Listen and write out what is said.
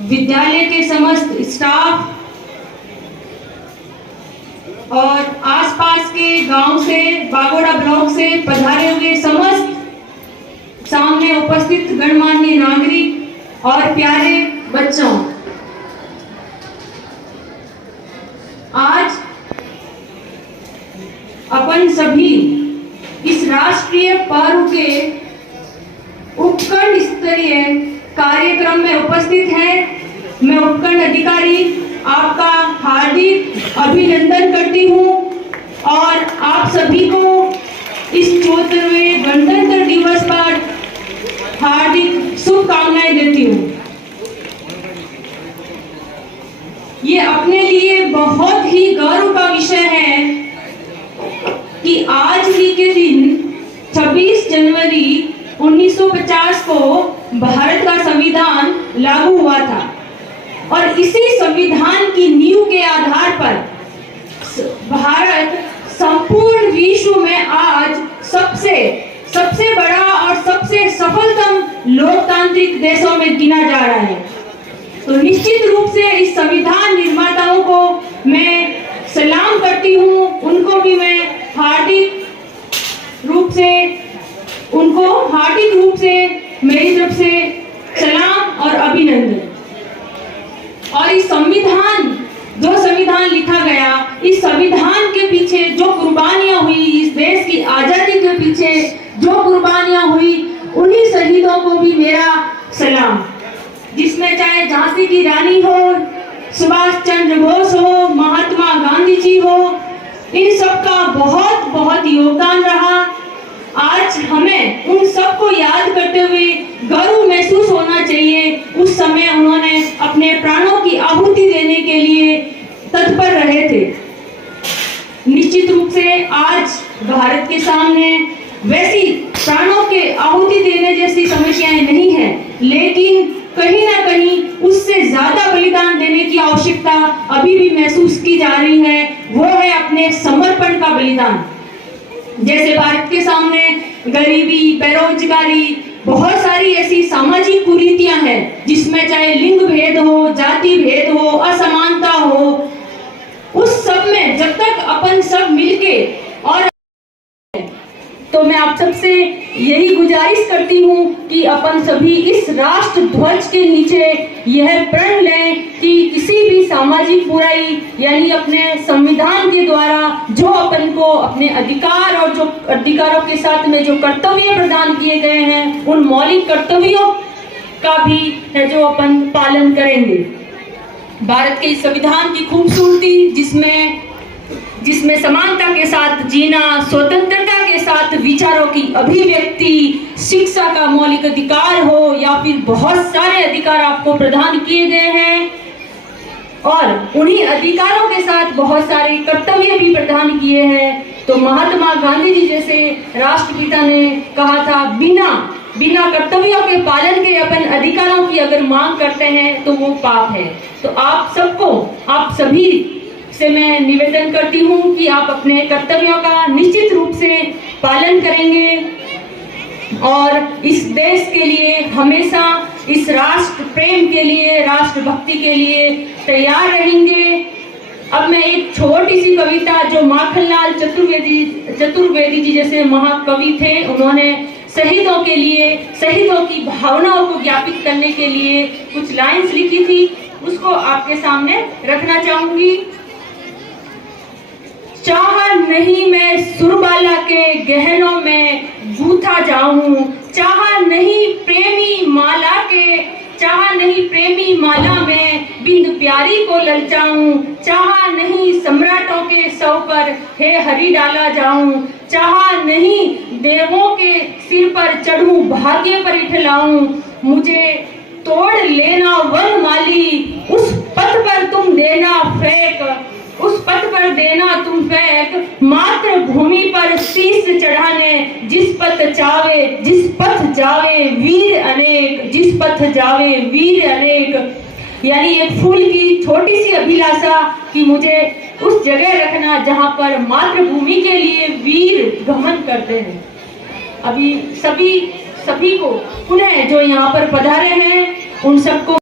विद्यालय के समस्त स्टाफ और आसपास के गांव से, बागोड़ा ब्लॉक से पधारे हुए समस्त सामने उपस्थित गणमान्य नागरिक और प्यारे बच्चों, आज अपन सभी इस राष्ट्रीय पर्व के उपखंड स्तरीय कार्यक्रम में उपस्थित हैं। मैं उपखंड अधिकारी आपका हार्दिक अभिनंदन करती हूँ और आप सभी को इस 74वें गणतंत्र दिवस पर हार्दिक शुभकामनाएं देती हूँ। ये अपने लिए बहुत ही गर्व का विषय है कि आज ही के दिन 26 जनवरी 1950 को भारत का संविधान लागू हुआ था और इसी संविधान की नींव के आधार पर भारत संपूर्ण विश्व में आज सबसे बड़ा और सबसे सफलतम लोकतांत्रिक देशों में गिना जा रहा है। तो निश्चित रूप से इस संविधान निर्माताओं को मैं सलाम करती हूँ, उनको भी मैं हार्दिक रूप से मेरी तरफ से सलाम और अभिनंदन। और इस संविधान लिखा गया, इस संविधान के पीछे जो कुर्बानियां हुई, इस देश की आजादी के पीछे जो कुर्बानियां हुई, उन्हीं शहीदों को भी मेरा सलाम। जिसमें चाहे झांसी की रानी हो, सुभाष चंद्र बोस हो, महात्मा गांधी जी हो, इन सब का बहुत बहुत योगदान रहा। आज हमें उन सबको याद करते हुए गर्व महसूस होना चाहिए। उस समय उन्होंने अपने प्राणों की आहुति देने के लिए तत्पर रहे थे। निश्चित रूप से आज भारत के सामने वैसी प्राणों के आहुति देने जैसी समस्याएं नहीं है, लेकिन कहीं ना कहीं उससे ज्यादा बलिदान देने की आवश्यकता अभी भी महसूस की जा रही है। वो है अपने समर्पण का बलिदान। जैसे भारत के सामने गरीबी, बेरोजगारी, बहुत सारी ऐसी सामाजिक कुरीतियां हैं, जिसमें चाहे लिंग भेद हो, जाति भेद हो, असमानता हो, उस सब में जब तक अपन सब मिलके और तो मैं आप सबसे यही गुजारिश करती हूँ कि अपन सभी इस राष्ट्र ध्वज के नीचे यह प्रण लें कि किसी भी सामाजिक बुराई यानी अपने संविधान के द्वारा जो अपन को अपने अधिकार और जो अधिकारों के साथ में जो कर्तव्य प्रदान किए गए हैं, उन मौलिक कर्तव्यों का भी है जो अपन पालन करेंगे। भारत के इस संविधान की खूबसूरती, जिसमें समानता के साथ जीना, स्वतंत्रता के साथ विचारों की अभिव्यक्ति, शिक्षा का मौलिक अधिकार हो या फिर बहुत सारे अधिकार आपको प्रदान किए गए हैं और उन्हीं अधिकारों के साथ बहुत सारे कर्तव्य भी प्रदान किए हैं। तो महात्मा गांधी जी जैसे राष्ट्रपिता ने कहा था, बिना कर्तव्यों के पालन के अपन अधिकारों की अगर मांग करते हैं तो वो पाप है। तो आप सभी से मैं निवेदन करती हूँ कि आप अपने कर्तव्यों का निश्चित रूप से पालन करेंगे और इस देश के लिए हमेशा, इस राष्ट्र प्रेम के लिए, राष्ट्र भक्ति के लिए तैयार रहेंगे। अब मैं एक छोटी सी कविता, जो माखनलाल चतुर्वेदी जी जैसे महाकवि थे, उन्होंने शहीदों के लिए, शहीदों की भावनाओं को ज्ञापित करने के लिए कुछ लाइन्स लिखी थी, उसको आपके सामने रखना चाहूंगी। चाह नहीं मैं सुरबाला के गहनों में गूथा जाऊं, चाह नहीं प्रेमी माला में बिंद प्यारी को ललचाऊं, चाह नहीं सम्राटों के सौ पर हे हरि डाला जाऊं, चाह नहीं देवों के सिर पर चढ़ूं भाग्य पर इठलाऊं, मुझे तोड़ लेना वन माली, उस पथ पर तुम देना फेंक, उस पथ पर देना तुम फेंक, मातृभूमि पर शीश चढ़ाने, जिस पथ जावे वीर अनेक, जिस पथ जावे वीर अनेक। यानी एक फूल की छोटी सी अभिलाषा कि मुझे उस जगह रखना जहां पर मातृभूमि के लिए वीर गमन करते हैं। अभी सभी को पुनः जो यहाँ पर पधारे हैं उन सबको